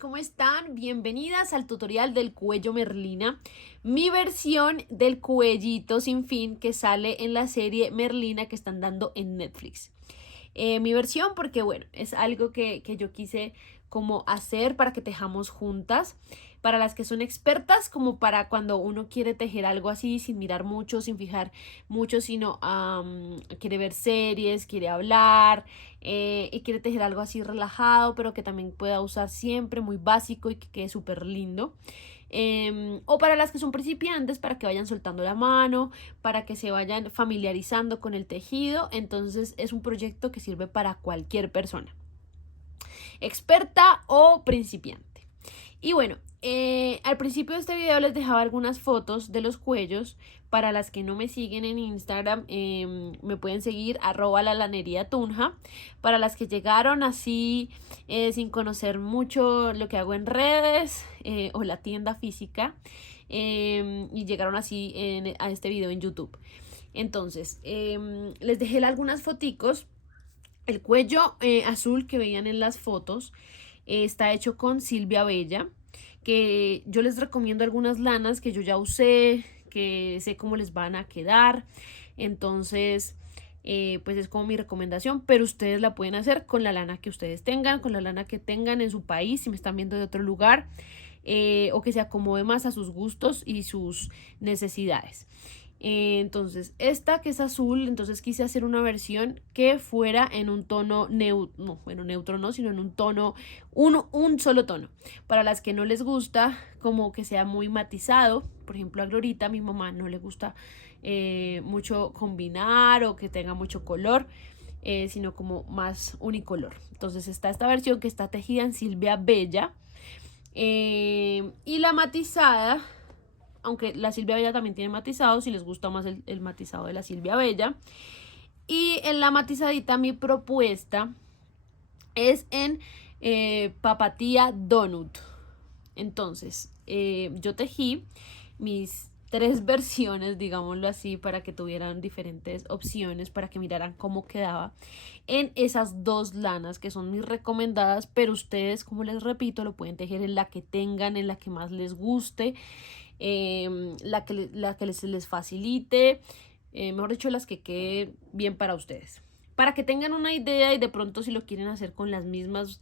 ¿cómo están? Bienvenidas al tutorial del cuello Merlina, mi versión del cuellito sin fin que sale en la serie Merlina que están dando en Netflix. Mi versión porque bueno, es algo que yo quise como hacer para que tejamos juntas, para las que son expertas, como para cuando uno quiere tejer algo así sin mirar mucho, sin fijar mucho, sino quiere ver series, quiere hablar y quiere tejer algo así relajado, pero que también pueda usar siempre, muy básico y que quede súper lindo. O para las que son principiantes, para que vayan soltando la mano, para que se vayan familiarizando con el tejido. Entonces es un proyecto que sirve para cualquier persona, experta o principiante. Y bueno, al principio de este video les dejaba algunas fotos de los cuellos. Para las que no me siguen en Instagram, me pueden seguir @lalanería_tunja. Para las que llegaron así sin conocer mucho lo que hago en redes o la tienda física y llegaron así a este video en YouTube. Entonces, les dejé algunas foticos. El cuello azul que veían en las fotos está hecho con Silvia Bella, que yo les recomiendo algunas lanas que yo ya usé, que sé cómo les van a quedar. Entonces, pues es como mi recomendación, pero ustedes la pueden hacer con la lana que ustedes tengan, con la lana que tengan en su país, si me están viendo de otro lugar, o que se acomode más a sus gustos y sus necesidades. Entonces, esta que es azul, entonces quise hacer una versión que fuera en un tono neutro, no, bueno, neutro no, sino en un tono, un solo tono. Para las que no les gusta, como que sea muy matizado, por ejemplo a Glorita, mi mamá, no le gusta mucho combinar o que tenga mucho color, sino como más unicolor. Entonces está esta versión que está tejida en Silvia Bella y la matizada, aunque la Silvia Bella también tiene matizado, si les gusta más el matizado de la Silvia Bella. Y en la matizadita mi propuesta es en Papatía Donut. Entonces, yo tejí mis 3 versiones, digámoslo así, para que tuvieran diferentes opciones, para que miraran cómo quedaba en esas 2 lanas que son mis recomendadas, pero ustedes, como les repito, lo pueden tejer en la que tengan, en la que más les guste, la que les facilite, mejor dicho, las que quede bien para ustedes. Para que tengan una idea y de pronto si lo quieren hacer con las mismas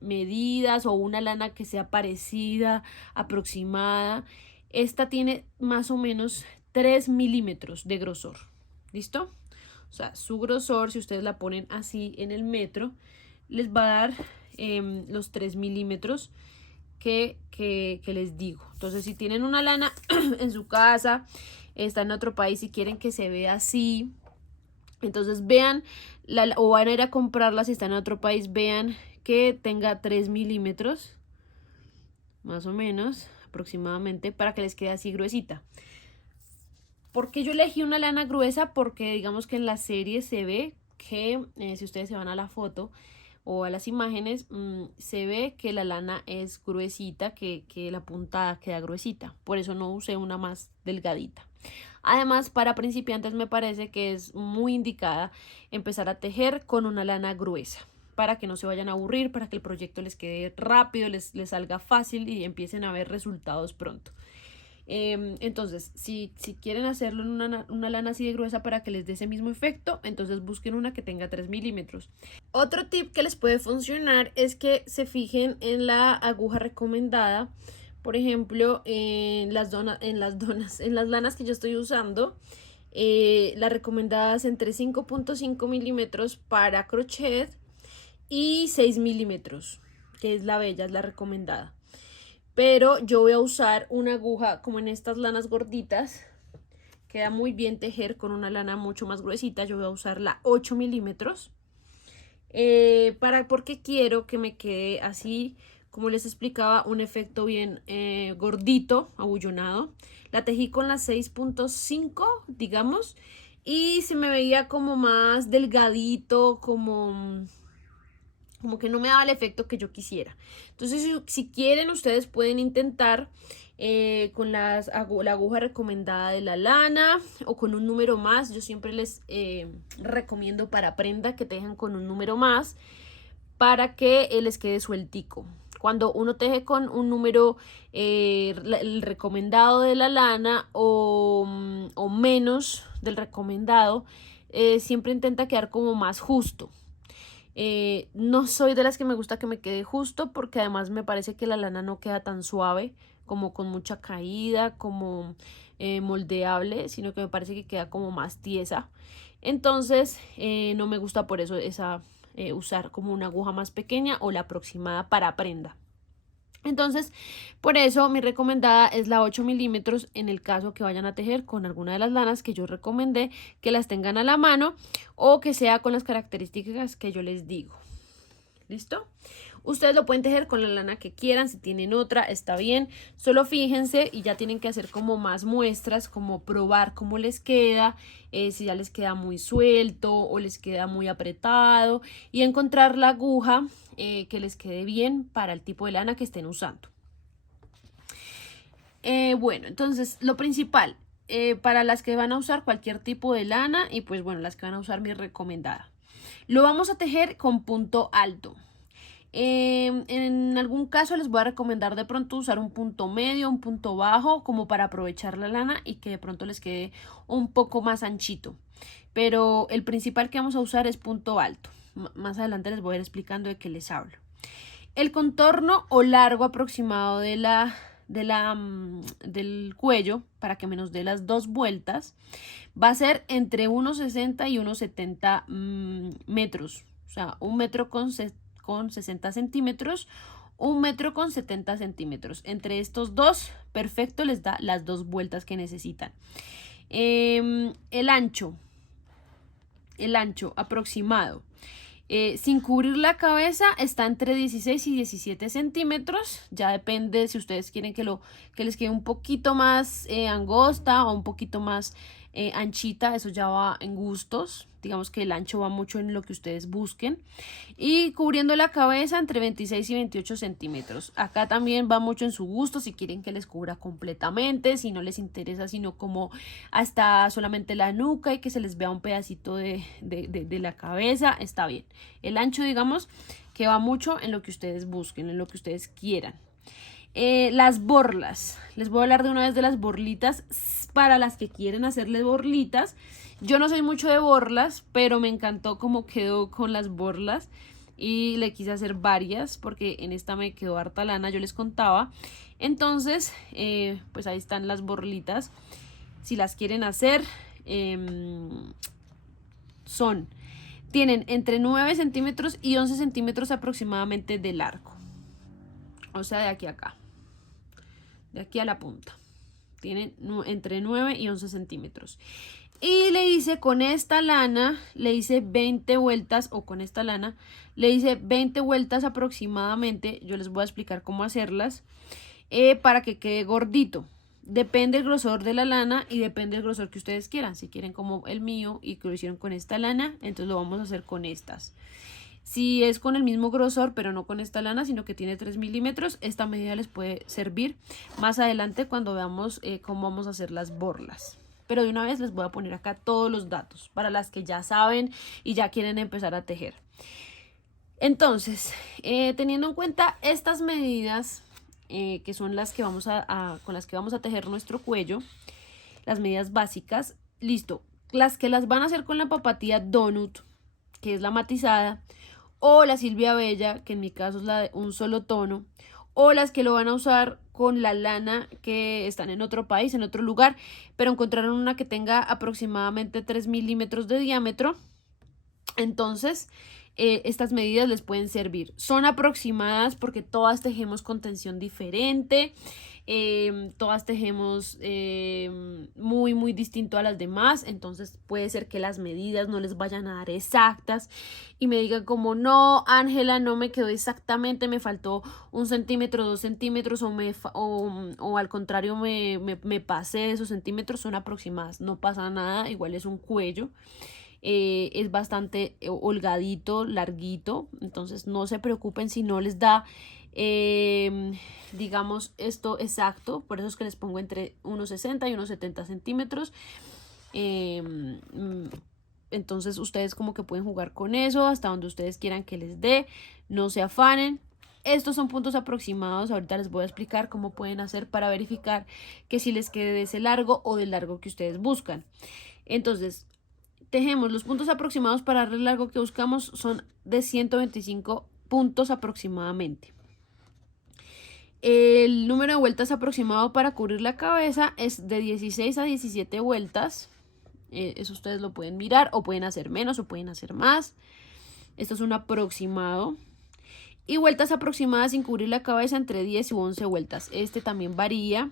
medidas o una lana que sea parecida, aproximada, esta tiene más o menos 3 milímetros de grosor. ¿Listo? O sea, su grosor, si ustedes la ponen así en el metro, les va a dar los 3 milímetros que les digo. Entonces, si tienen una lana en su casa, está en otro país y quieren que se vea así, entonces vean, o van a ir a comprarla si están en otro país, vean que tenga 3 milímetros, más o menos, aproximadamente, para que les quede así gruesita. ¿Por qué yo elegí una lana gruesa? Porque digamos que en la serie se ve que, si ustedes se van a la foto o a las imágenes, se ve que la lana es gruesita, que la puntada queda gruesita. Por eso no usé una más delgadita. Además, para principiantes me parece que es muy indicada empezar a tejer con una lana gruesa, para que no se vayan a aburrir, para que el proyecto les quede rápido, les salga fácil y empiecen a ver resultados pronto. Entonces, si quieren hacerlo en una lana así de gruesa para que les dé ese mismo efecto, entonces busquen una que tenga 3 milímetros. Otro tip que les puede funcionar es que se fijen en la aguja recomendada. Por ejemplo, en las lanas que yo estoy usando, la recomendada es entre 5.5 milímetros para crochet y 6 milímetros, que es la bella, es la recomendada. Pero yo voy a usar una aguja como en estas lanas gorditas. Queda muy bien tejer con una lana mucho más gruesita. Yo voy a usar la 8 milímetros. Porque quiero que me quede así, como les explicaba, un efecto bien gordito, abullonado. La tejí con la 6.5, digamos. Y se me veía como más delgadito, como que no me daba el efecto que yo quisiera. Entonces, si quieren, ustedes pueden intentar con la aguja recomendada de la lana o con un número más. Yo siempre les recomiendo para prenda que tejan con un número más, para que les quede sueltico. Cuando uno teje con un número, el recomendado de la lana o menos del recomendado, siempre intenta quedar como más justo. No soy de las que me gusta que me quede justo, porque además me parece que la lana no queda tan suave, como con mucha caída, como moldeable, sino que me parece que queda como más tiesa. Entonces no me gusta por eso usar como una aguja más pequeña o la aproximada para prenda. Entonces, por eso mi recomendada es la 8 milímetros en el caso que vayan a tejer con alguna de las lanas que yo recomendé, que las tengan a la mano o que sea con las características que yo les digo. ¿Listo? Ustedes lo pueden tejer con la lana que quieran, si tienen otra está bien, solo fíjense y ya tienen que hacer como más muestras, como probar cómo les queda, si ya les queda muy suelto o les queda muy apretado, y encontrar la aguja que les quede bien para el tipo de lana que estén usando. Bueno, entonces lo principal, para las que van a usar cualquier tipo de lana y pues bueno, las que van a usar mi recomendada, lo vamos a tejer con punto alto. En algún caso les voy a recomendar de pronto usar un punto medio, un punto bajo, como para aprovechar la lana y que de pronto les quede un poco más anchito. Pero el principal que vamos a usar es punto alto. Más adelante les voy a ir explicando de qué les hablo. El contorno o largo aproximado del cuello, para que menos dé las 2 vueltas, va a ser entre 1,60 y 1,70 metros. O sea, 1 metro con 60 centímetros, 1 metro con 70 centímetros. Entre estos dos, perfecto, les da las 2 vueltas que necesitan. El ancho aproximado, sin cubrir la cabeza, está entre 16 y 17 centímetros. Ya depende si ustedes quieren que les quede un poquito más angosta o un poquito más anchita. Eso ya va en gustos. Digamos que el ancho va mucho en lo que ustedes busquen. Y cubriendo la cabeza entre 26 y 28 centímetros. Acá también va mucho en su gusto, si quieren que les cubra completamente, si no les interesa sino como hasta solamente la nuca y que se les vea un pedacito de la cabeza, está bien. El ancho, digamos, que va mucho en lo que ustedes busquen, en lo que ustedes quieran. Las borlas, les voy a hablar de una vez de las borlitas para las que quieren hacerles borlitas. Yo no soy mucho de borlas, pero me encantó cómo quedó con las borlas y le quise hacer varias porque en esta me quedó harta lana, yo les contaba. Entonces, pues ahí están las borlitas. Si las quieren hacer, tienen entre 9 centímetros y 11 centímetros aproximadamente de largo. O sea, de aquí a acá, de aquí a la punta. Tienen entre 9 y 11 centímetros. Y le hice con esta lana, le hice 20 vueltas, o con esta lana, le hice 20 vueltas aproximadamente. Yo les voy a explicar cómo hacerlas, para que quede gordito. Depende el grosor de la lana y depende el grosor que ustedes quieran. Si quieren como el mío y que lo hicieron con esta lana, entonces lo vamos a hacer con estas. Si es con el mismo grosor, pero no con esta lana, sino que tiene 3 milímetros, esta medida les puede servir más adelante cuando veamos cómo vamos a hacer las borlas. Pero de una vez les voy a poner acá todos los datos para las que ya saben y ya quieren empezar a tejer. Entonces, teniendo en cuenta estas medidas, que son las que con las que vamos a tejer nuestro cuello, las medidas básicas, listo. Las que las van a hacer con la papatía Donut, que es la matizada, o la Silvia Bella, que en mi caso es la de un solo tono, o las que lo van a usar con la lana que están en otro país, en otro lugar, pero encontraron una que tenga aproximadamente 3 milímetros de diámetro. Entonces, estas medidas les pueden servir. Son aproximadas porque todas tejemos con tensión diferente. Todas tejemos muy distinto a las demás, entonces puede ser que las medidas no les vayan a dar exactas y me digan como no, Ángela, no me quedó exactamente, me faltó 1 centímetro, 2 centímetros o al contrario me pasé de esos centímetros. Son aproximadas, no pasa nada, igual es un cuello. Es bastante holgadito, larguito, entonces no se preocupen si no les da digamos esto exacto. Por eso es que les pongo entre 1,60 y 1,70 centímetros. Entonces ustedes como que pueden jugar con eso hasta donde ustedes quieran que les dé, no se afanen. Estos son puntos aproximados, ahorita les voy a explicar cómo pueden hacer para verificar que si les quede de ese largo o del largo que ustedes buscan. Entonces, tejemos los puntos aproximados para el largo que buscamos son de 125 puntos aproximadamente. El número de vueltas aproximado para cubrir la cabeza es de 16 a 17 vueltas. Eso ustedes lo pueden mirar o pueden hacer menos o pueden hacer más. Esto es un aproximado. Y vueltas aproximadas sin cubrir la cabeza entre 10 y 11 vueltas. Este también varía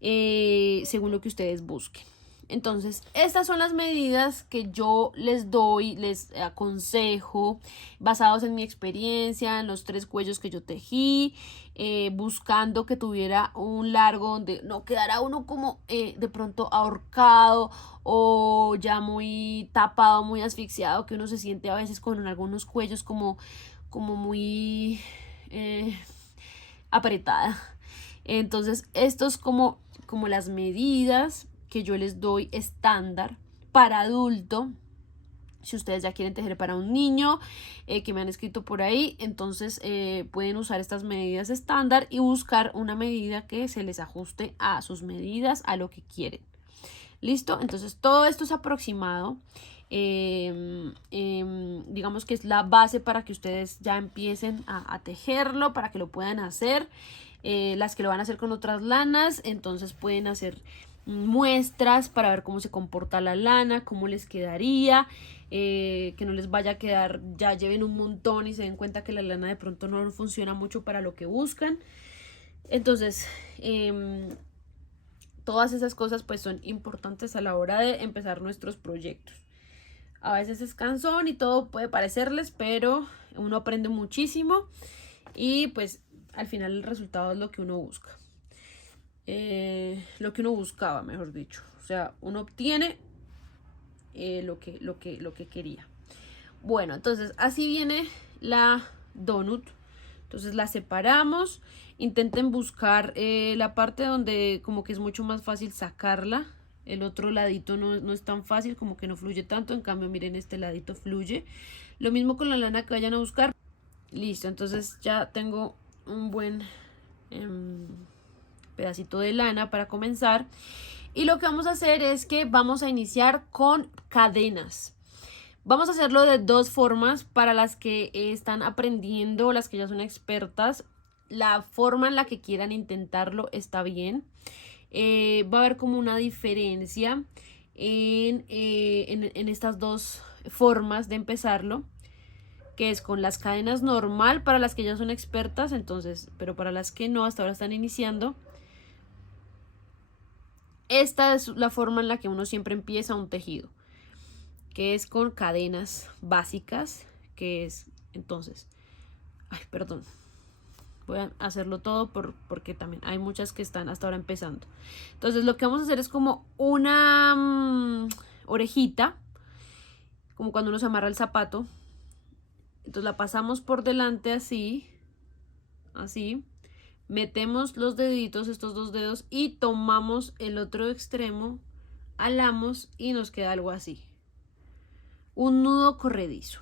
según lo que ustedes busquen. Entonces, estas son las medidas que yo les doy, les aconsejo, basados en mi experiencia, en los 3 cuellos que yo tejí, buscando que tuviera un largo donde no quedara uno como de pronto ahorcado o ya muy tapado, muy asfixiado, que uno se siente a veces con algunos cuellos como muy apretada. Entonces, esto es como las medidas que yo les doy estándar para adulto. Si ustedes ya quieren tejer para un niño, que me han escrito por ahí, entonces pueden usar estas medidas estándar y buscar una medida que se les ajuste a sus medidas, a lo que quieren. ¿Listo? Entonces todo esto es aproximado. Digamos que es la base para que ustedes ya empiecen a tejerlo, para que lo puedan hacer. Las que lo van a hacer con otras lanas, entonces pueden hacer muestras para ver cómo se comporta la lana, cómo les quedaría, que no les vaya a quedar, ya lleven un montón y se den cuenta que la lana de pronto no funciona mucho para lo que buscan. Entonces, todas esas cosas pues son importantes a la hora de empezar nuestros proyectos. A veces es cansón y todo puede parecerles, pero uno aprende muchísimo y pues al final el resultado es lo que uno busca. Lo que uno buscaba, mejor dicho. O sea, uno obtiene lo que quería. Bueno, entonces así viene la donut. Entonces la separamos. Intenten buscar la parte donde como que es mucho más fácil sacarla. El otro ladito no es tan fácil, como que no fluye tanto. En cambio, miren, este ladito fluye. Lo mismo con la lana que vayan a buscar. Listo, entonces ya tengo un buen pedacito de lana para comenzar. Y lo que vamos a hacer es que vamos a iniciar con cadenas. Vamos a hacerlo de 2 formas para las que están aprendiendo, las que ya son expertas. La forma en la que quieran intentarlo está bien. Va a haber como una diferencia en estas 2 formas de empezarlo, que es con las cadenas normal para las que ya son expertas, entonces, pero para las que no, hasta ahora están iniciando. Esta es la forma en la que uno siempre empieza un tejido, que es con cadenas básicas, que es, entonces, perdón, voy a hacerlo todo porque también hay muchas que están hasta ahora empezando. Entonces lo que vamos a hacer es como una orejita, como cuando uno se amarra el zapato. Entonces la pasamos por delante así, metemos los deditos, estos 2 dedos, y tomamos el otro extremo, alamos y nos queda algo así. Un nudo corredizo.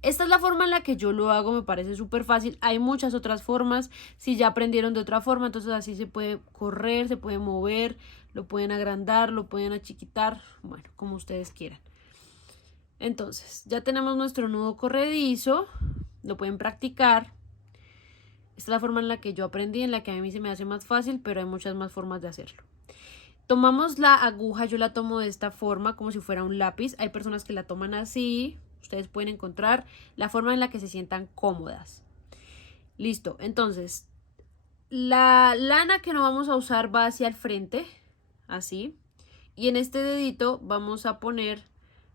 Esta es la forma en la que yo lo hago, me parece súper fácil. Hay muchas otras formas, si ya aprendieron de otra forma, entonces así se puede correr, se puede mover, lo pueden agrandar, lo pueden achiquitar, bueno, como ustedes quieran. Entonces, ya tenemos nuestro nudo corredizo, lo pueden practicar. Esta es la forma en la que yo aprendí, en la que a mí se me hace más fácil, pero hay muchas más formas de hacerlo. Tomamos la aguja, yo la tomo de esta forma, como si fuera un lápiz. Hay personas que la toman así. Ustedes pueden encontrar la forma en la que se sientan cómodas. Listo, entonces, la lana que no vamos a usar va hacia el frente, así. Y en este dedito vamos a poner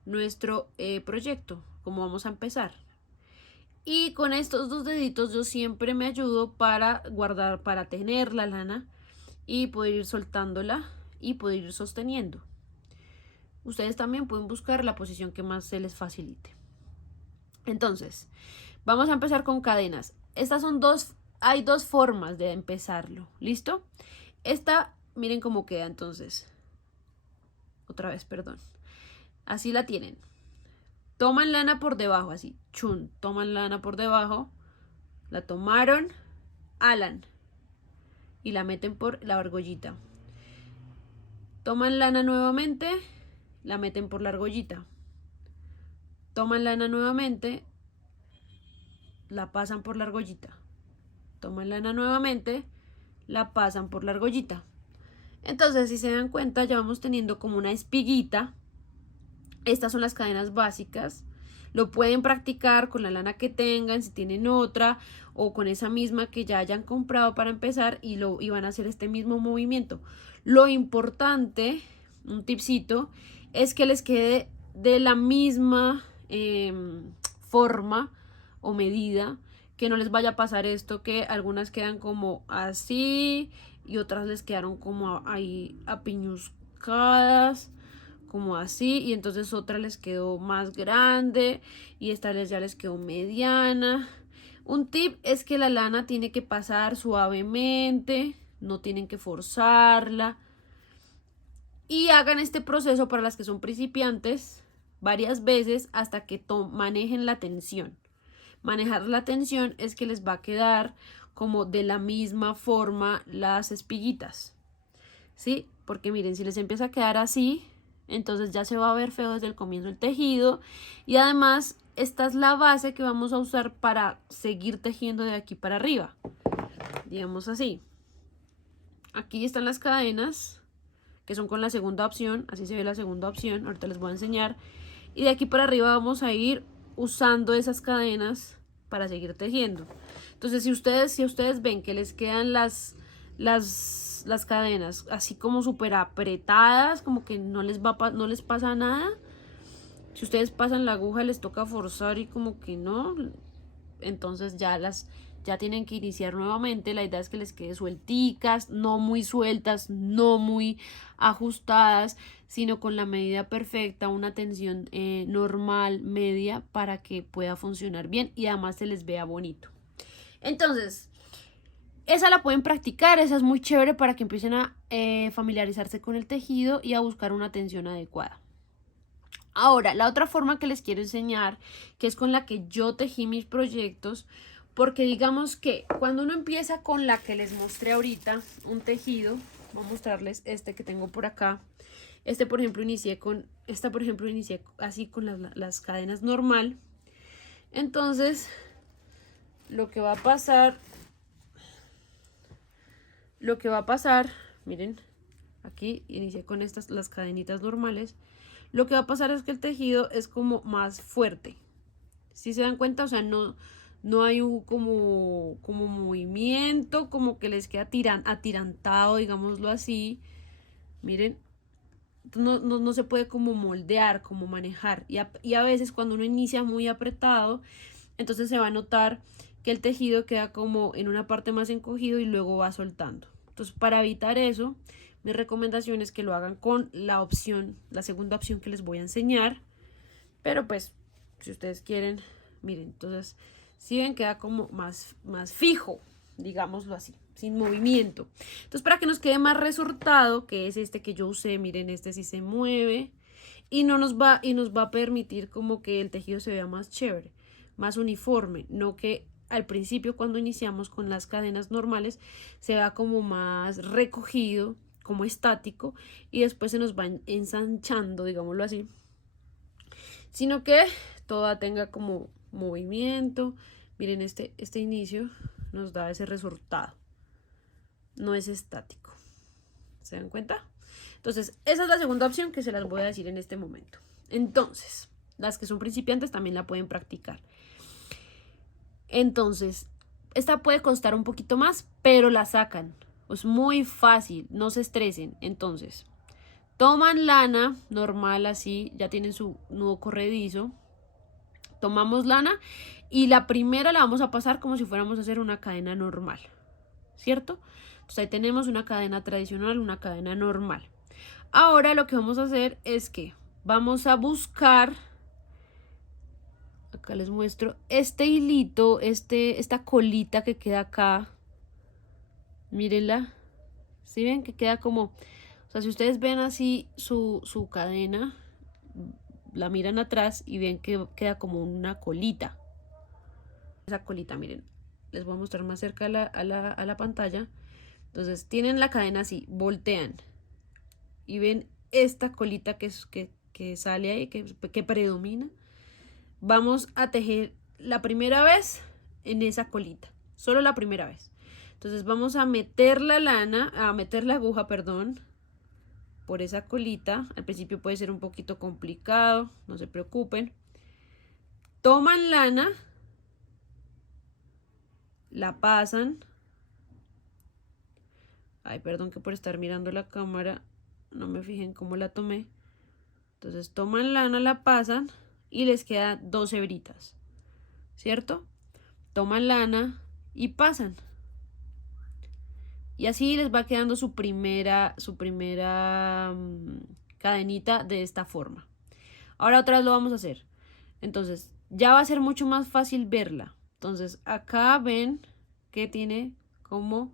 nuestro proyecto, como vamos a empezar. Y con estos 2 deditos yo siempre me ayudo para guardar, para tener la lana y poder ir soltándola y poder ir sosteniendo. Ustedes también pueden buscar la posición que más se les facilite. Entonces, vamos a empezar con cadenas. Estas son hay 2 formas de empezarlo. ¿Listo? Esta, miren cómo queda entonces. Otra vez, perdón. Así la tienen. Toman lana por debajo, así, chun, toman lana por debajo, la tomaron, alan y la meten por la argollita. Toman lana nuevamente, la meten por la argollita. Toman lana nuevamente, la pasan por la argollita. Toman lana nuevamente, la pasan por la argollita. Entonces, si se dan cuenta, ya vamos teniendo como una espiguita. Estas son las cadenas básicas. Lo pueden practicar con la lana que tengan, si tienen otra, o con esa misma que ya hayan comprado para empezar y van a hacer este mismo movimiento. Lo importante, un tipcito, es que les quede de la misma forma o medida, que no les vaya a pasar esto, que algunas quedan como así y otras les quedaron como ahí apiñuscadas, como así, y entonces otra les quedó más grande y esta ya les quedó mediana. Un tip es que la lana tiene que pasar suavemente, no tienen que forzarla, y hagan este proceso para las que son principiantes varias veces hasta que manejen la tensión. Manejar la tensión es que les va a quedar como de la misma forma las espiguitas, ¿sí? Porque miren, si les empieza a quedar así, entonces ya se va a ver feo desde el comienzo el tejido, y además esta es la base que vamos a usar para seguir tejiendo de aquí para arriba, digamos así. Aquí están las cadenas que son con la segunda opción, así se ve la segunda opción, ahorita les voy a enseñar, y de aquí para arriba vamos a ir usando esas cadenas para seguir tejiendo. Entonces si ustedes ven que les quedan las cadenas así como súper apretadas, como que no les pasa nada, si ustedes pasan la aguja les toca forzar y como que no, entonces ya tienen que iniciar nuevamente. La idea es que les quede suelticas, no muy sueltas, no muy ajustadas, sino con la medida perfecta, una tensión normal, media, para que pueda funcionar bien y además se les vea bonito. Entonces, esa la pueden practicar, esa es muy chévere para que empiecen a familiarizarse con el tejido y a buscar una tensión adecuada. Ahora, la otra forma que les quiero enseñar, que es con la que yo tejí mis proyectos, porque digamos que cuando uno empieza con la que les mostré ahorita, un tejido, voy a mostrarles este que tengo por acá. Esta por ejemplo inicié así con las cadenas normal. Entonces, lo que va a pasar, miren, aquí inicié con las cadenitas normales. Lo que va a pasar es que el tejido es como más fuerte. Si se dan cuenta, o sea, no hay un como movimiento, como que les queda atirantado, digámoslo así. Miren, no se puede como moldear, como manejar. Y a veces cuando uno inicia muy apretado, entonces se va a notar que el tejido queda como en una parte más encogido y luego va soltando. Entonces, para evitar eso, mi recomendación es que lo hagan con la segunda opción que les voy a enseñar. Pero pues, si ustedes quieren, miren, entonces, si ven, queda como más fijo, digámoslo así, sin movimiento. Entonces, para que nos quede más resortado, que es este que yo usé, miren, este sí se mueve y nos va a permitir como que el tejido se vea más chévere, más uniforme, no que al principio cuando iniciamos con las cadenas normales se vea como más recogido, como estático, y después se nos va ensanchando, digámoslo así, sino que toda tenga como movimiento. Miren, este inicio nos da ese resultado, no es estático, ¿se dan cuenta? Entonces esa es la segunda opción que se las voy a decir en este momento. Entonces, las que son principiantes también la pueden practicar. Entonces, esta puede costar un poquito más, pero la sacan, es muy fácil, no se estresen. Entonces, toman lana normal así, ya tienen su nudo corredizo. Tomamos lana y la primera la vamos a pasar como si fuéramos a hacer una cadena normal, ¿cierto? Entonces ahí tenemos una cadena tradicional, una cadena normal. Ahora lo que vamos a hacer es que vamos a buscar, acá les muestro, este hilito, esta colita que queda acá, mírenla, ¿sí ven? Que queda como, o sea, si ustedes ven así su cadena, la miran atrás y ven que queda como una colita. Esa colita, miren, les voy a mostrar más cerca a la pantalla. Entonces tienen la cadena así, voltean y ven esta colita que sale ahí, que predomina. Vamos a tejer la primera vez en esa colita, solo la primera vez. Entonces vamos a meter la aguja, perdón, por esa colita. Al principio puede ser un poquito complicado, no se preocupen. Toman lana, la pasan. Ay, perdón que por estar mirando la cámara no me fijé en cómo la tomé. Entonces toman lana, la pasan y les queda 2 hebritas, ¿cierto? Toman lana y pasan. Y así les va quedando su primera cadenita de esta forma. Ahora otra vez lo vamos a hacer. Entonces ya va a ser mucho más fácil verla. Entonces acá ven que tiene como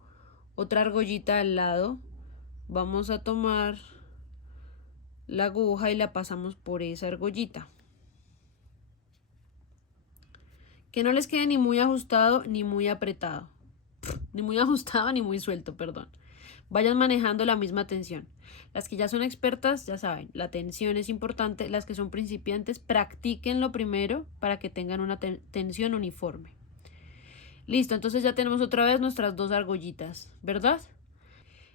otra argollita al lado. Vamos a tomar la aguja y la pasamos por esa argollita. Que no les quede ni muy ajustado ni muy apretado. Ni muy ajustado ni muy suelto, perdón. Vayan manejando la misma tensión. Las que ya son expertas ya saben, la tensión es importante. Las que son principiantes, practíquenlo primero para que tengan una tensión uniforme. Listo, entonces ya tenemos otra vez nuestras 2 argollitas, ¿verdad?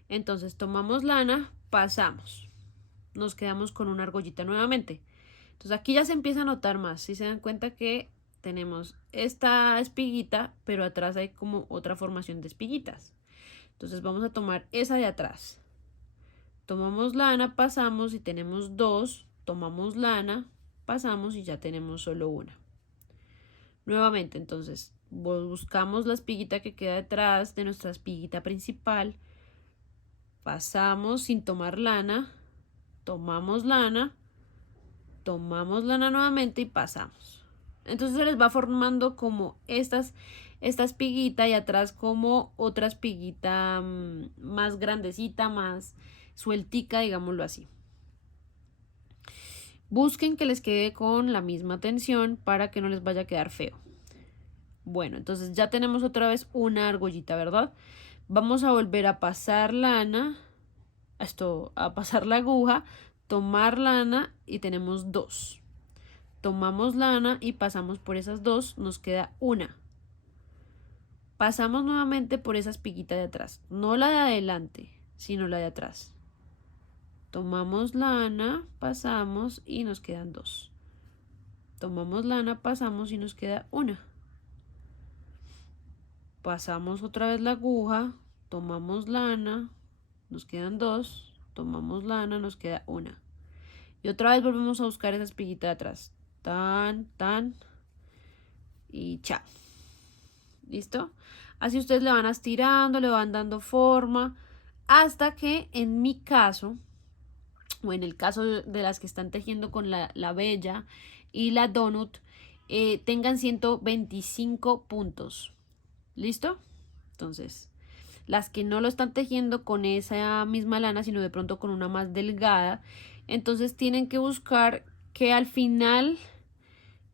Entonces tomamos lana, pasamos. Nos quedamos con una argollita nuevamente. Entonces aquí ya se empieza a notar más. Si se dan cuenta que tenemos esta espiguita, pero atrás hay como otra formación de espiguitas. Entonces vamos a tomar esa de atrás. Tomamos lana, pasamos y tenemos 2. Tomamos lana, pasamos y ya tenemos solo una. Nuevamente, entonces buscamos la espiguita que queda detrás de nuestra espiguita principal. Pasamos sin tomar lana. Tomamos lana nuevamente y pasamos. Entonces se les va formando como esta espiguita y atrás como otra espiguita más grandecita, más sueltica, digámoslo así. Busquen que les quede con la misma tensión para que no les vaya a quedar feo. Bueno, entonces ya tenemos otra vez una argollita, ¿verdad? Vamos a volver a pasar lana, a pasar la aguja, tomar lana y tenemos 2. Tomamos lana y pasamos por esas 2, nos queda una. Pasamos nuevamente por esa espiguita de atrás, no la de adelante, sino la de atrás. Tomamos lana, pasamos y nos quedan 2. Tomamos lana, pasamos y nos queda una. Pasamos otra vez la aguja, tomamos lana, nos quedan 2. Tomamos lana, nos queda una. Y otra vez volvemos a buscar esa espiguita de atrás. Tan, tan y chao. ¿Listo? Así ustedes le van estirando, le van dando forma, hasta que en mi caso, o en el caso de las que están tejiendo con la bella y la donut, tengan 125 puntos. ¿Listo? Entonces, las que no lo están tejiendo con esa misma lana, sino de pronto con una más delgada, entonces tienen que buscar que al final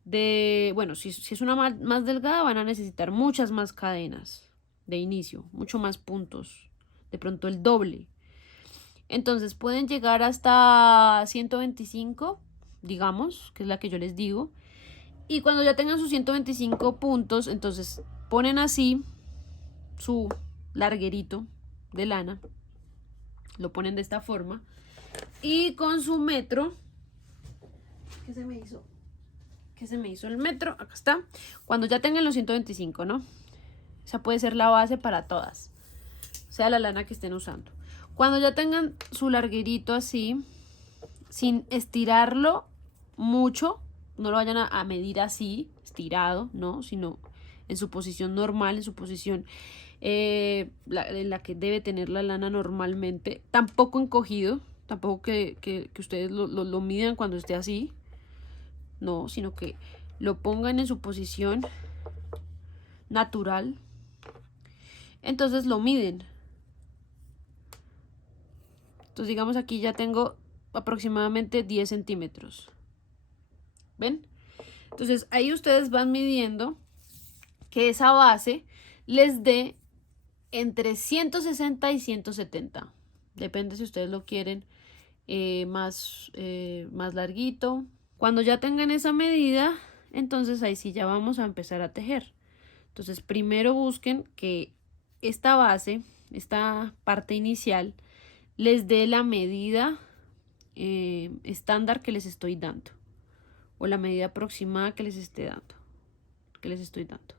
bueno, si es una más delgada, van a necesitar muchas más cadenas de inicio, mucho más puntos, de pronto el doble. Entonces pueden llegar hasta 125, digamos, que es la que yo les digo. Y cuando ya tengan sus 125 puntos, entonces ponen así su larguerito de lana, lo ponen de esta forma y con su metro, ¿qué se me hizo? ¿Qué se me hizo el metro? Acá está. Cuando ya tengan los 125, ¿no? Esa puede ser la base para todas, sea la lana que estén usando. Cuando ya tengan su larguerito así, sin estirarlo mucho, no lo vayan a medir así, estirado, ¿no? Sino en su posición normal, en su posición en la que debe tener la lana normalmente. Tampoco encogido, tampoco que ustedes lo midan cuando esté así. No, sino que lo pongan en su posición natural. Entonces lo miden. Entonces digamos aquí ya tengo aproximadamente 10 centímetros. ¿ven? Entonces ahí ustedes van midiendo que esa base les dé entre 160 y 170. Depende si ustedes lo quieren más larguito. Cuando ya tengan esa medida, entonces ahí sí ya vamos a empezar a tejer. Entonces primero busquen que esta base, esta parte inicial, les dé la medida estándar que les estoy dando, o la medida aproximada que les estoy dando.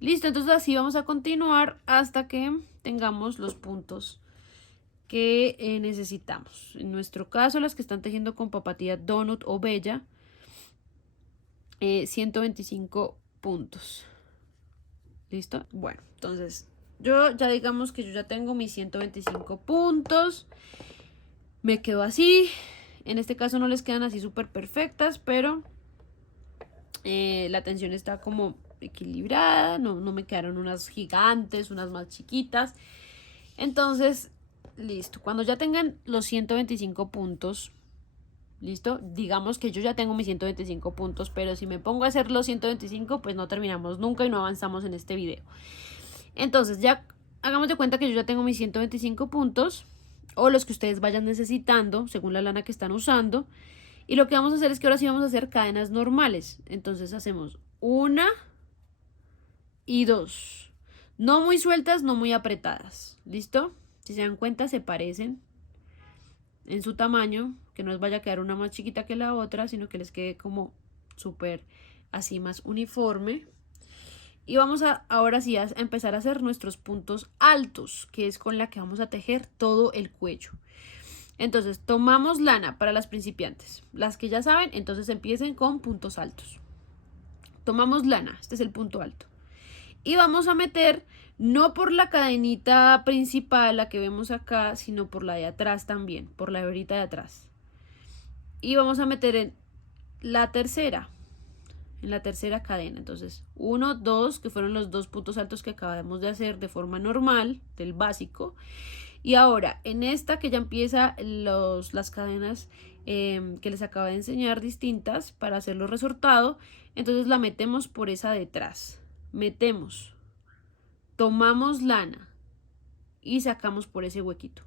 Listo, entonces así vamos a continuar hasta que tengamos los puntos que necesitamos. En nuestro caso, las que están tejiendo con papatía donut o bella, 125 puntos. ¿Listo? Bueno, entonces yo ya digamos que yo ya tengo mis 125 puntos. Me quedo así. En este caso no les quedan así súper perfectas, pero la tensión está como equilibrada. No me quedaron unas gigantes, unas más chiquitas. Entonces, listo. Cuando ya tengan los 125 puntos, listo, digamos que yo ya tengo mis 125 puntos, pero si me pongo a hacer los 125, pues no terminamos nunca y no avanzamos en este video. Entonces ya hagamos de cuenta que yo ya tengo mis 125 puntos, o los que ustedes vayan necesitando según la lana que están usando. Y lo que vamos a hacer es que ahora sí vamos a hacer cadenas normales. Entonces hacemos 1 y 2, no muy sueltas, no muy apretadas. ¿Listo? Si se dan cuenta, se parecen en su tamaño, que no les vaya a quedar una más chiquita que la otra, sino que les quede como súper así más uniforme. Y vamos a ahora sí a empezar a hacer nuestros puntos altos, que es con la que vamos a tejer todo el cuello. Entonces tomamos lana para las principiantes. Las que ya saben, entonces empiecen con puntos altos. Tomamos lana, este es el punto alto. Y vamos a meter no por la cadenita principal, la que vemos acá, sino por la de atrás también, por la hebrita de atrás. Y vamos a meter en la tercera cadena. Entonces 1, 2, que fueron los 2 puntos altos que acabamos de hacer de forma normal, del básico. Y ahora en esta que ya empieza las cadenas que les acabo de enseñar distintas para hacerlo resortado, entonces la metemos por esa detrás. Metemos, tomamos lana y sacamos por ese huequito.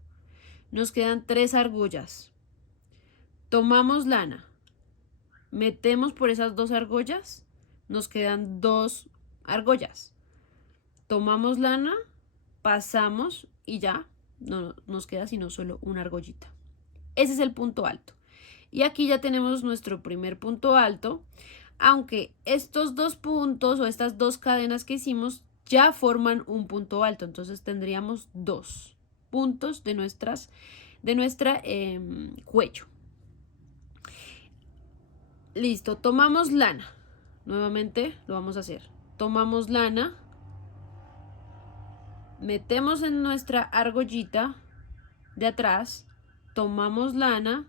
Nos quedan 3 argollas. Tomamos lana, metemos por esas 2 argollas, nos quedan 2 argollas. Tomamos lana, pasamos y ya no nos queda sino solo una argollita. Ese es el punto alto. Y aquí ya tenemos nuestro primer punto alto, aunque estos 2 puntos o estas 2 cadenas que hicimos ya forman un punto alto. Entonces tendríamos 2 puntos de nuestra cuello. Listo, tomamos lana. Nuevamente lo vamos a hacer. Tomamos lana, metemos en nuestra argollita de atrás, tomamos lana,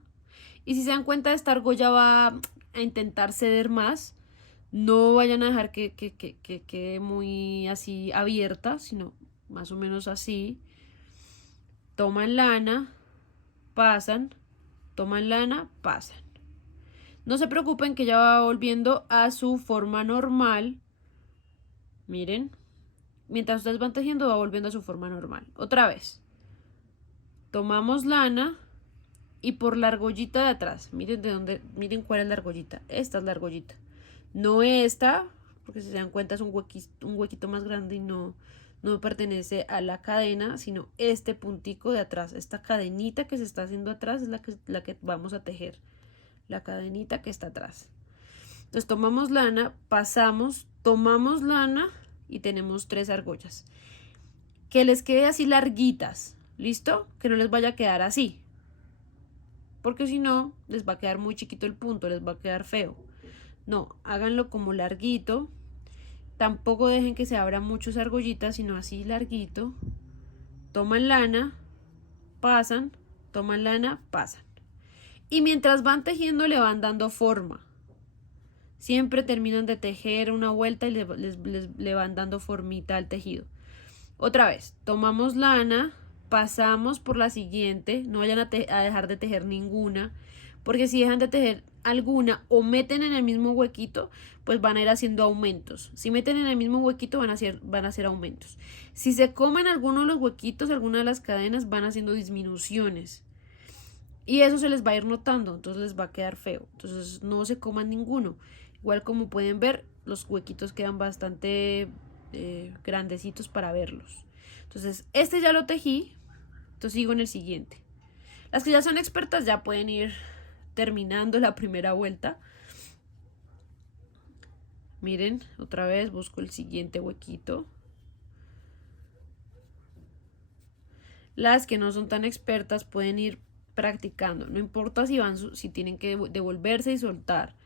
y si se dan cuenta, esta argolla va a intentar ceder más. No vayan a dejar que quede muy así abierta, sino más o menos así. Toman lana, pasan, toman lana, pasan. No se preocupen que ya va volviendo a su forma normal. Miren, mientras ustedes van tejiendo va volviendo a su forma normal. Otra vez. Tomamos lana y por la argollita de atrás, miren cuál es la argollita. Esta es la argollita. No esta, porque si se dan cuenta es un huequito más grande y no pertenece a la cadena, sino este puntico de atrás. Esta cadenita que se está haciendo atrás es la que vamos a tejer. La cadenita que está atrás. Entonces tomamos lana, pasamos, tomamos lana y tenemos 3 argollas. Que les quede así larguitas, ¿listo? Que no les vaya a quedar así, porque si no les va a quedar muy chiquito el punto, les va a quedar feo. No, háganlo como larguito. Tampoco dejen que se abran muchas argollitas, sino así larguito. Toman lana, pasan, toman lana, pasan. Y mientras van tejiendo le van dando forma. Siempre terminan de tejer una vuelta y le van dando formita al tejido. Otra vez, tomamos lana, pasamos por la siguiente. No vayan a dejar de tejer ninguna, porque si dejan de tejer alguna o meten en el mismo huequito, pues van a ir haciendo aumentos. Si meten en el mismo huequito van a hacer aumentos. Si se comen alguno de los huequitos, alguna de las cadenas, van haciendo disminuciones. Y eso se les va a ir notando, entonces les va a quedar feo. Entonces no se coman ninguno. Igual como pueden ver, los huequitos quedan bastante grandecitos para verlos. Entonces este ya lo tejí, entonces sigo en el siguiente. Las que ya son expertas ya pueden ir terminando la primera vuelta. Miren, otra vez busco el siguiente huequito. Las que no son tan expertas pueden ir practicando. No importa si tienen que devolverse y soltar.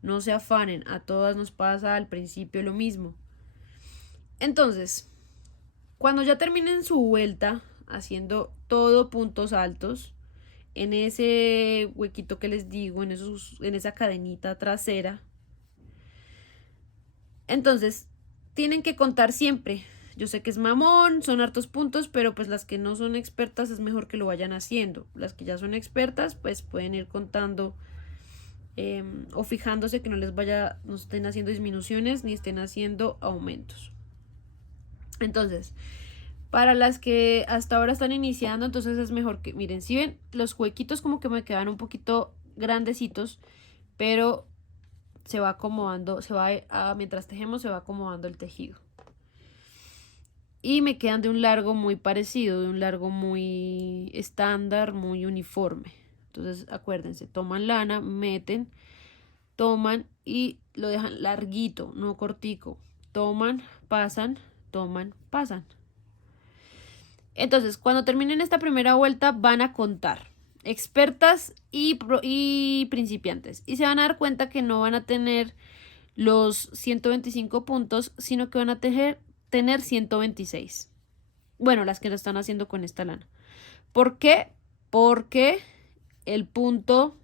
No se afanen, a todas nos pasa al principio lo mismo. Entonces, cuando ya terminen su vuelta haciendo todo puntos altos, en ese huequito que les digo, en esa cadenita trasera, entonces tienen que contar siempre. Yo sé que es mamón, son hartos puntos, pero pues las que no son expertas es mejor que lo vayan haciendo. Las que ya son expertas pues pueden ir contando o fijándose que no estén haciendo disminuciones ni estén haciendo aumentos. Entonces, para las que hasta ahora están iniciando, entonces es mejor que, miren, si ven, los huequitos como que me quedan un poquito grandecitos, pero se va acomodando, mientras tejemos se va acomodando el tejido. Y me quedan de un largo muy parecido, de un largo muy estándar, muy uniforme. Entonces acuérdense, toman lana, meten, toman y lo dejan larguito, no cortico. Toman, pasan, toman, pasan. Entonces, cuando terminen esta primera vuelta van a contar expertas y principiantes. Y se van a dar cuenta que no van a tener los 125 puntos, sino que van a tener 126. Bueno, las que lo están haciendo con esta lana. ¿Por qué? Porque el punto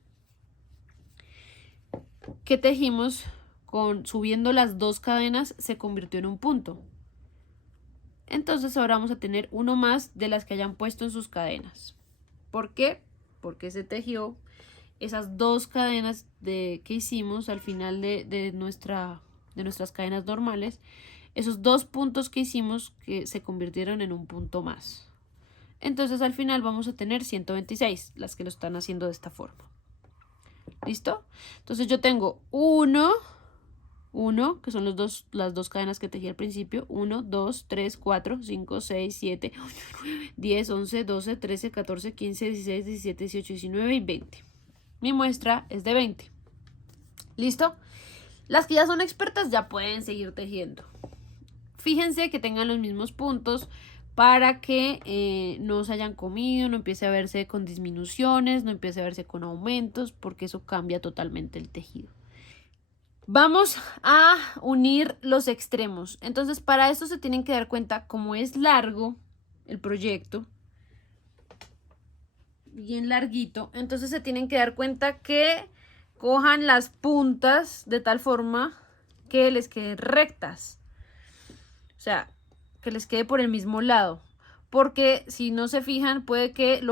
que tejimos subiendo las dos cadenas se convirtió en un punto. Entonces ahora vamos a tener uno más de las que hayan puesto en sus cadenas. ¿Por qué? Porque se tejió esas dos cadenas que hicimos al final de nuestras cadenas normales. Esos dos puntos que hicimos que se convirtieron en un punto más. Entonces al final vamos a tener 126, las que lo están haciendo de esta forma. ¿Listo? Entonces yo tengo 1, que son las dos cadenas que tejí al principio. 1, 2, 3, 4, 5, 6, 7, 8, 9, 10, 11, 12, 13, 14, 15, 16, 17, 18, 19 y 20. Mi muestra es de 20. ¿Listo? Las que ya son expertas ya pueden seguir tejiendo. Fíjense que tengan los mismos puntos para que no se hayan comido, no empiece a verse con disminuciones, no empiece a verse con aumentos, porque eso cambia totalmente el tejido. Vamos a unir los extremos. Entonces, para esto se tienen que dar cuenta, como es largo el proyecto, bien larguito, entonces se tienen que dar cuenta que cojan las puntas de tal forma que les queden rectas. O sea, que les quede por el mismo lado. Porque si no se fijan, puede que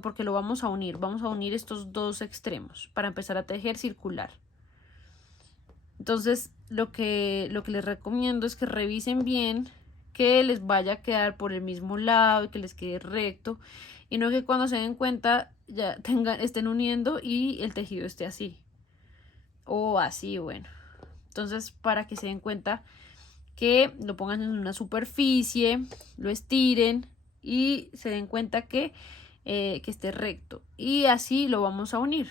porque lo vamos a unir. Vamos a unir estos dos extremos para empezar a tejer circular. Entonces, lo que les recomiendo es que revisen bien que les vaya a quedar por el mismo lado y que les quede recto. Y no que cuando se den cuenta ya estén uniendo y el tejido esté así. O así, bueno. Entonces, para que se den cuenta que lo pongan en una superficie, lo estiren y se den cuenta que esté recto. Y así lo vamos a unir.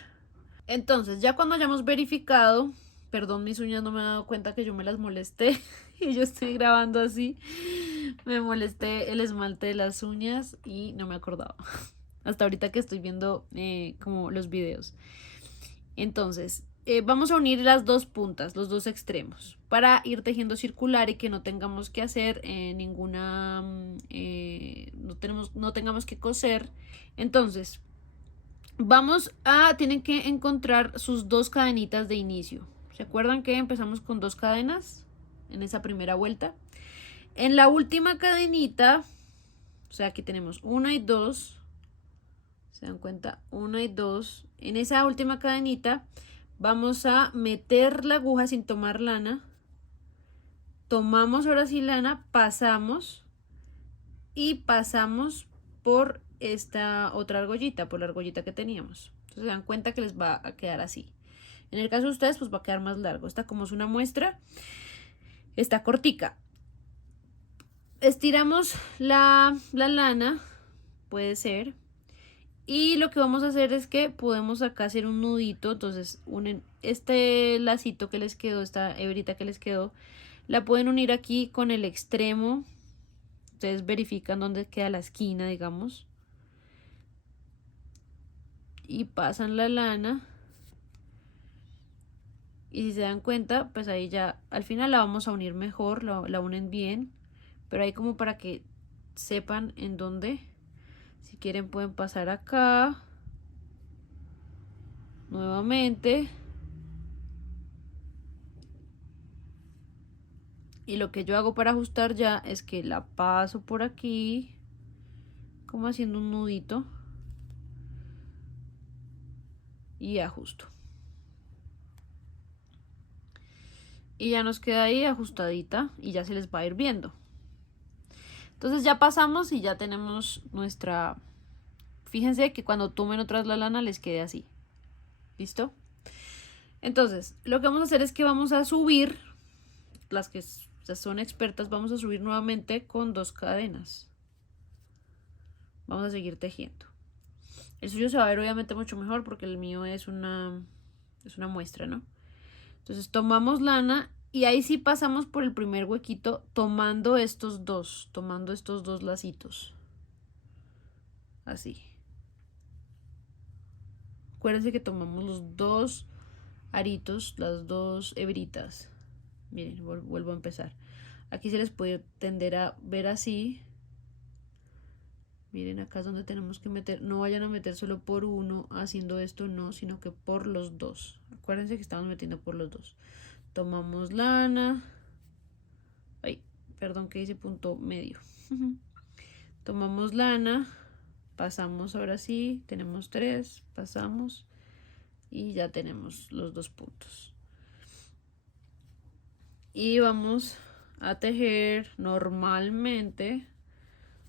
Entonces, ya cuando hayamos verificado, perdón, mis uñas, no me he dado cuenta que yo me las molesté y yo estoy grabando así. Me molesté el esmalte de las uñas y no me acordaba. Hasta ahorita que estoy viendo como los videos. Entonces, vamos a unir las dos puntas, los dos extremos, para ir tejiendo circular y que no tengamos que hacer no tengamos que coser. Entonces, tienen que encontrar sus dos cadenitas de inicio. ¿Se acuerdan que empezamos con dos cadenas en esa primera vuelta? En la última cadenita, o sea, aquí tenemos 1 y 2, ¿se dan cuenta? 1 y 2. En esa última cadenita Vamos a meter la aguja sin tomar lana. Tomamos ahora sí lana, pasamos y pasamos por esta otra argollita, por la argollita que teníamos. Entonces se dan cuenta que les va a quedar así. En el caso de ustedes, pues va a quedar más largo. Esta, como es una muestra, está cortica. Estiramos la lana, puede ser. Y lo que vamos a hacer es que podemos acá hacer un nudito. Entonces unen este lacito que les quedó, esta hebrita que les quedó, la pueden unir aquí con el extremo. Ustedes verifican dónde queda la esquina, digamos. Y pasan la lana. Y si se dan cuenta, pues ahí ya al final la vamos a unir mejor, la unen bien. Pero ahí como para que sepan en dónde. Si quieren pueden pasar acá. Nuevamente. Y lo que yo hago para ajustar ya es que la paso por aquí. Como haciendo un nudito. Y ajusto. Y ya nos queda ahí ajustadita y ya se les va a ir viendo. Entonces ya pasamos y ya tenemos nuestra... Fíjense que cuando tomen otra vez la lana les quede así. ¿Listo? Entonces, lo que vamos a hacer es que vamos a subir, las que son expertas, vamos a subir nuevamente con 2 cadenas. Vamos a seguir tejiendo. El suyo se va a ver obviamente mucho mejor porque el mío es una muestra, ¿no? Entonces tomamos lana y ahí sí pasamos por el primer huequito tomando estos dos lacitos. Así. Acuérdense que tomamos los 2 aritos, las 2 hebritas. Miren, vuelvo a empezar. Aquí se les puede tender a ver así. Miren, acá es donde tenemos que meter. No vayan a meter solo por uno haciendo esto, no, sino que por los 2. Acuérdense que estamos metiendo por los 2. Tomamos lana. Ay, perdón que hice punto medio. Tomamos lana. Pasamos ahora sí. Tenemos 3. Pasamos. Y ya tenemos los 2 puntos. Y vamos a tejer normalmente.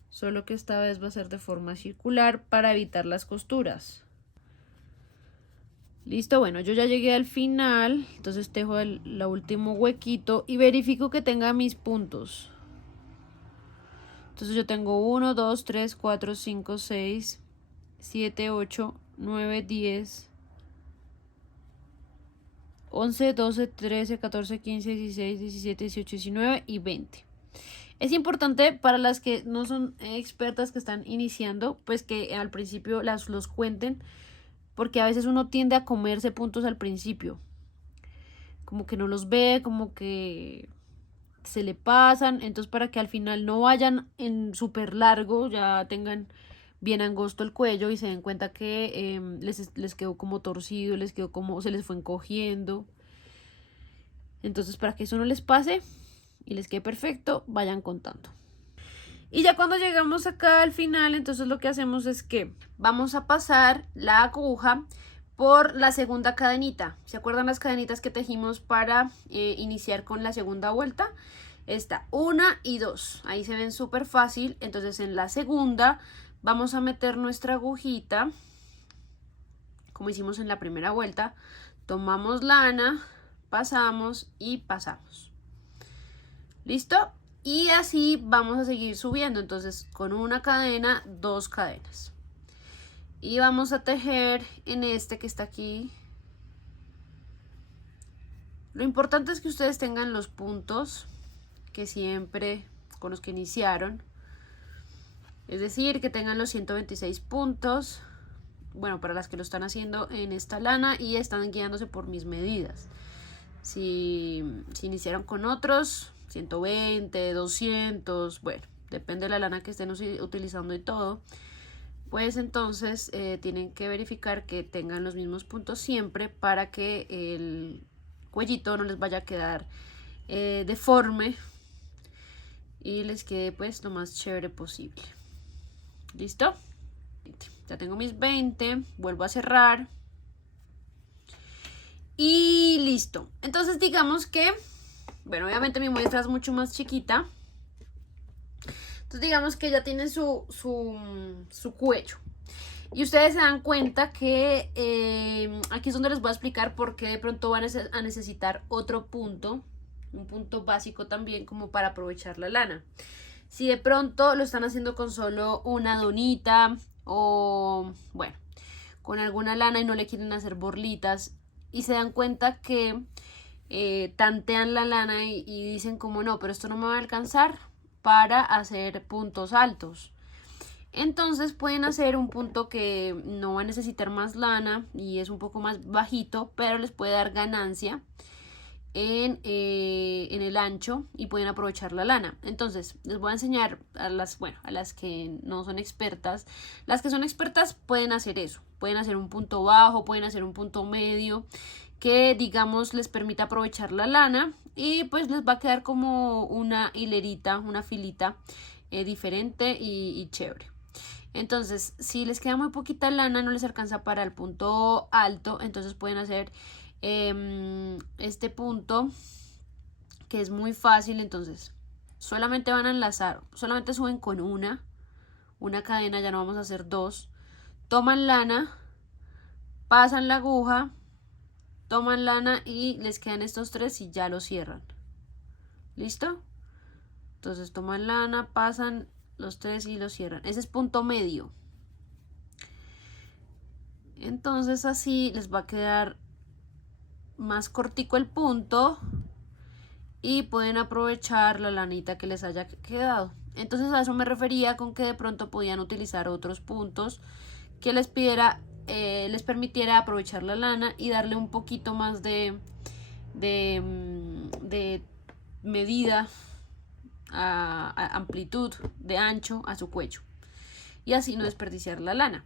Solo que esta vez va a ser de forma circular para evitar las costuras. Listo, bueno, yo ya llegué al final, entonces tejo el último huequito y verifico que tenga mis puntos. Entonces yo tengo 1, 2, 3, 4, 5, 6, 7, 8, 9, 10, 11, 12, 13, 14, 15, 16, 17, 18, 19 y 20. Es importante para las que no son expertas, que están iniciando, pues que al principio los cuenten, porque a veces uno tiende a comerse puntos al principio. Como que no los ve, como que se le pasan. Entonces para que al final no vayan en súper largo, ya tengan bien angosto el cuello y se den cuenta que les quedó como torcido, les quedó como, se les fue encogiendo. Entonces para que eso no les pase y les quede perfecto, vayan contando. Y ya cuando llegamos acá al final, entonces lo que hacemos es que vamos a pasar la aguja por la segunda cadenita. ¿Se acuerdan las cadenitas que tejimos para iniciar con la segunda vuelta? Esta, 1 y 2. Ahí se ven súper fácil. Entonces en la segunda vamos a meter nuestra agujita, como hicimos en la primera vuelta. Tomamos lana, pasamos y pasamos. ¿Listo? Y así vamos a seguir subiendo. Entonces con una cadena, 2 cadenas. Y vamos a tejer en este que está aquí. Lo importante es que ustedes tengan los puntos que siempre con los que iniciaron. Es decir, que tengan los 126 puntos. Bueno, para las que lo están haciendo en esta lana y están guiándose por mis medidas. Si iniciaron con otros, 120, 200, bueno, depende de la lana que estén utilizando y todo. Pues entonces tienen que verificar que tengan los mismos puntos siempre para que el cuellito no les vaya a quedar deforme y les quede pues lo más chévere posible. ¿Listo? Ya tengo mis 20, vuelvo a cerrar. Listo. Entonces digamos que, bueno, obviamente mi muestra es mucho más chiquita. Entonces digamos que ya tiene su cuello. Y ustedes se dan cuenta que aquí es donde les voy a explicar por qué de pronto van a necesitar otro punto, un punto básico también como para aprovechar la lana. Si de pronto lo están haciendo con solo una donita o bueno, con alguna lana y no le quieren hacer borlitas y se dan cuenta que tantean la lana y dicen como no, pero esto no me va a alcanzar para hacer puntos altos. Entonces pueden hacer un punto que no va a necesitar más lana y es un poco más bajito, pero les puede dar ganancia en el ancho y pueden aprovechar la lana. Entonces les voy a enseñar a las que no son expertas. Las que son expertas pueden hacer eso, pueden hacer un punto bajo, pueden hacer un punto medio que digamos les permita aprovechar la lana y pues les va a quedar como una hilerita, una filita diferente y chévere. Entonces, si les queda muy poquita lana, no les alcanza para el punto alto, entonces pueden hacer este punto que es muy fácil. Entonces, solamente van a enlazar, solamente suben con una cadena, ya no vamos a hacer dos. Toman lana, pasan la aguja, toman lana y les quedan estos tres y ya lo cierran. ¿Listo? Entonces toman lana, pasan los tres y los cierran. Ese es punto medio. Entonces así les va a quedar más cortico el punto y pueden aprovechar la lanita que les haya quedado. Entonces a eso me refería con que de pronto podían utilizar otros puntos que les permitiera aprovechar la lana y darle un poquito más de medida, a amplitud de ancho a su cuello y así no desperdiciar la lana.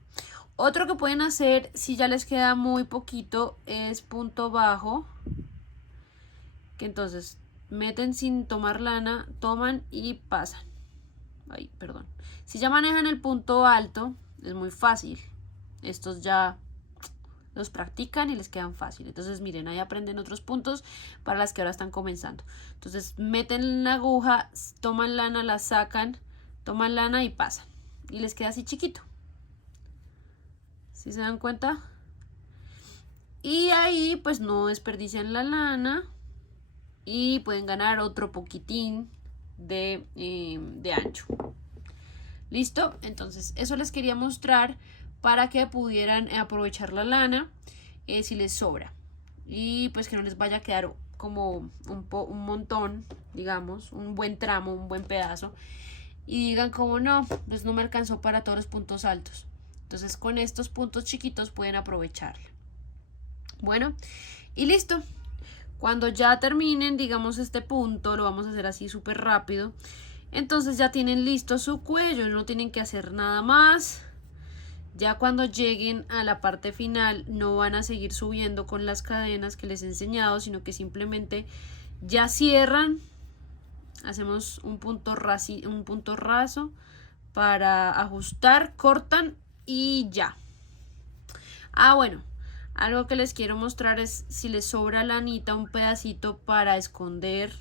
Otro que pueden hacer si ya les queda muy poquito es punto bajo, que entonces meten sin tomar lana, toman y pasan. Ay, perdón. Si ya manejan el punto alto es muy fácil, estos ya los practican y les quedan fácil. Entonces miren, ahí aprenden otros puntos para las que ahora están comenzando. Entonces meten la aguja, toman lana, la sacan, toman lana y pasan y les queda así chiquito. ¿Sí se dan cuenta? Y ahí pues no desperdician la lana y pueden ganar otro poquitín de ancho. ¿Listo? Entonces eso les quería mostrar para que pudieran aprovechar la lana si les sobra y pues que no les vaya a quedar como un montón, digamos, un buen tramo, un buen pedazo y digan como no, pues no me alcanzó para todos los puntos altos. Entonces con estos puntos chiquitos pueden aprovecharla. Bueno, y listo. Cuando ya terminen, digamos, este punto, lo vamos a hacer así súper rápido. Entonces ya tienen listo su cuello, no tienen que hacer nada más. Ya cuando lleguen a la parte final no van a seguir subiendo con las cadenas que les he enseñado, sino que simplemente ya cierran. Hacemos un punto raso para ajustar, cortan y ya. Bueno, algo que les quiero mostrar es si les sobra lanita, un pedacito para esconder,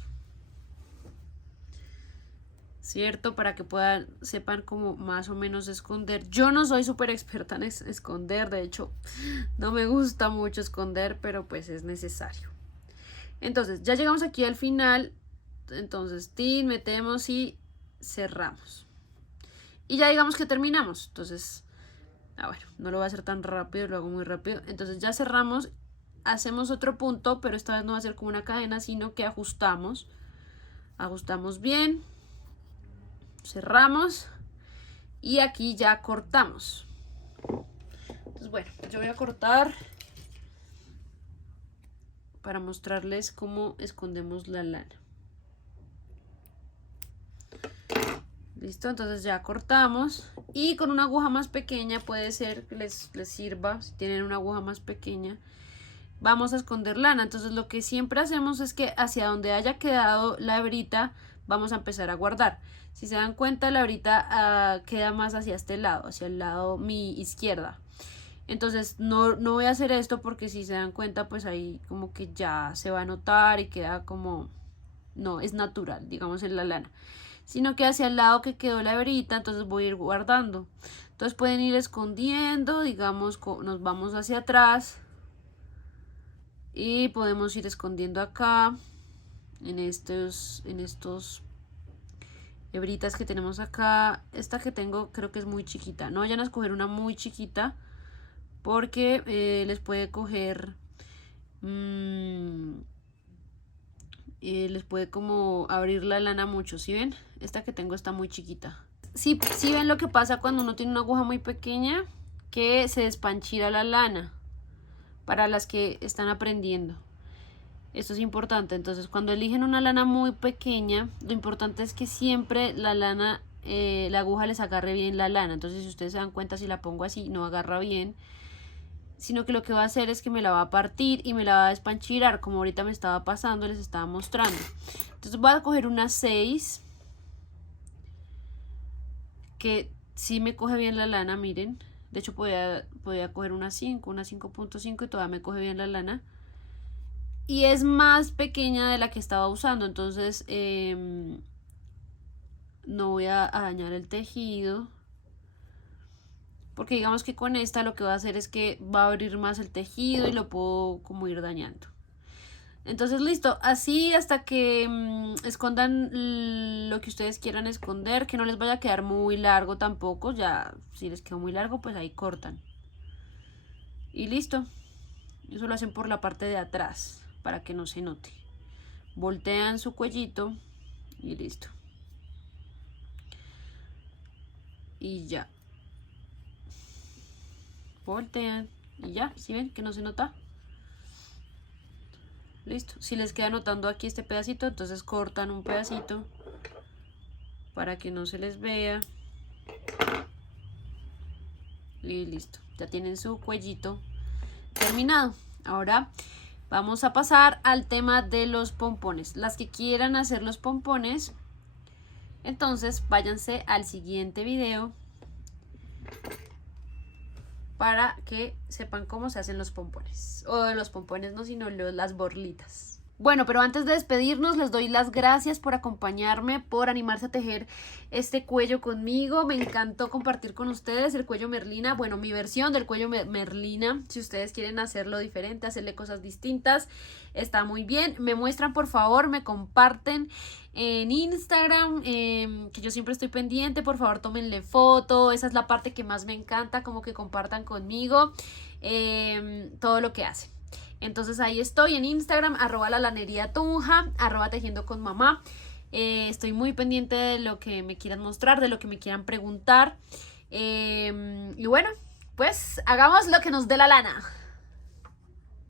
¿cierto? Para que sepan como más o menos esconder. Yo no soy súper experta en esconder, de hecho no me gusta mucho esconder, pero pues es necesario. Entonces ya llegamos aquí al final, entonces metemos y cerramos. Y ya digamos que terminamos, entonces, bueno, no lo voy a hacer tan rápido, lo hago muy rápido. Entonces ya cerramos, hacemos otro punto, pero esta vez no va a ser como una cadena, sino que ajustamos bien. Cerramos y aquí ya cortamos. Entonces bueno, yo voy a cortar para mostrarles cómo escondemos la lana. Listo, entonces ya cortamos y con una aguja más pequeña puede ser que les sirva. Si tienen una aguja más pequeña vamos a esconder lana. Entonces lo que siempre hacemos es que hacia donde haya quedado la hebrita vamos a empezar a guardar. Si se dan cuenta, la hebrita queda más hacia este lado, hacia el lado mi izquierda. Entonces no voy a hacer esto porque si se dan cuenta pues ahí como que ya se va a notar y queda como, no es natural, digamos, en la lana, sino que hacia el lado que quedó la hebrita, entonces voy a ir guardando. Entonces pueden ir escondiendo, digamos, nos vamos hacia atrás y podemos ir escondiendo acá en estos hebritas que tenemos acá. Esta que tengo creo que es muy chiquita, no vayan a escoger una muy chiquita porque les puede coger les puede como abrir la lana mucho. ¿Sí ven? Esta que tengo está muy chiquita. Sí ven lo que pasa cuando uno tiene una aguja muy pequeña, que se despanchira la lana. Para las que están aprendiendo, esto es importante. Entonces cuando eligen una lana muy pequeña, lo importante es que siempre la lana, la aguja les agarre bien la lana. Entonces si ustedes se dan cuenta, si la pongo así no agarra bien, sino que lo que va a hacer es que me la va a partir y me la va a despanchirar, como ahorita me estaba pasando, les estaba mostrando. Entonces voy a coger una 6 que sí me coge bien la lana, miren. De hecho podía coger una 5, una 5.5 y todavía me coge bien la lana. Y es más pequeña de la que estaba usando, entonces no voy a dañar el tejido, porque digamos que con esta lo que va a hacer es que va a abrir más el tejido y lo puedo como ir dañando. Entonces listo, así hasta que escondan lo que ustedes quieran esconder, que no les vaya a quedar muy largo tampoco. Ya si les quedó muy largo pues ahí cortan y listo. Eso lo hacen por la parte de atrás para que no se note. Voltean su cuellito y listo. Y ya. Voltean y ya. ¿Sí ven que no se nota? Listo. Si les queda notando aquí este pedacito, entonces cortan un pedacito para que no se les vea. Y listo. Ya tienen su cuellito terminado. Ahora vamos a pasar al tema de los pompones. Las que quieran hacer los pompones, entonces váyanse al siguiente video para que sepan cómo se hacen los pompones. O los pompones no, sino las borlitas. Bueno, pero antes de despedirnos les doy las gracias por acompañarme, por animarse a tejer este cuello conmigo. Me encantó compartir con ustedes el cuello merlina, bueno, mi versión del cuello merlina. Si ustedes quieren hacerlo diferente, hacerle cosas distintas, está muy bien. Me muestran, por favor, me comparten en Instagram, que yo siempre estoy pendiente. Por favor, tómenle foto, esa es la parte que más me encanta, como que compartan conmigo todo lo que hacen. Entonces ahí estoy en Instagram, @lalanería_tunja, @tejiendo_con_mamá. Estoy muy pendiente de lo que me quieran mostrar, de lo que me quieran preguntar. Y bueno, pues hagamos lo que nos dé la lana.